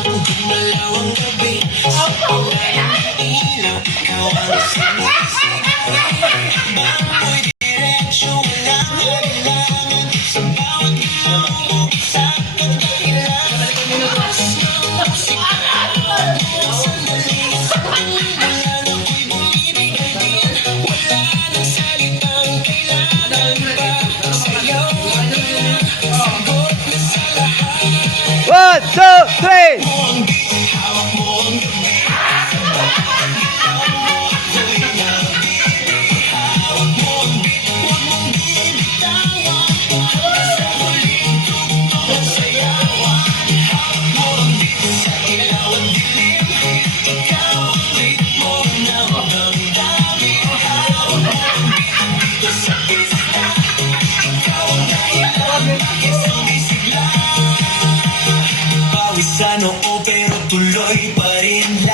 Gumalaw ang gabi sa ilaw, ikaw ang sinisigaw. Bangko'y diretsyo, walang alinlangan. Sa bawat ilaw mo, sakit ang ilan. Lakas ng musika, ang sandali. Wala na ko'y bumibigay din. Wala nang salitang kailangan pa. Sayaw ka na, sagot na sa lahat. 1, 2, 3! Sa noo pero tuloy pa rin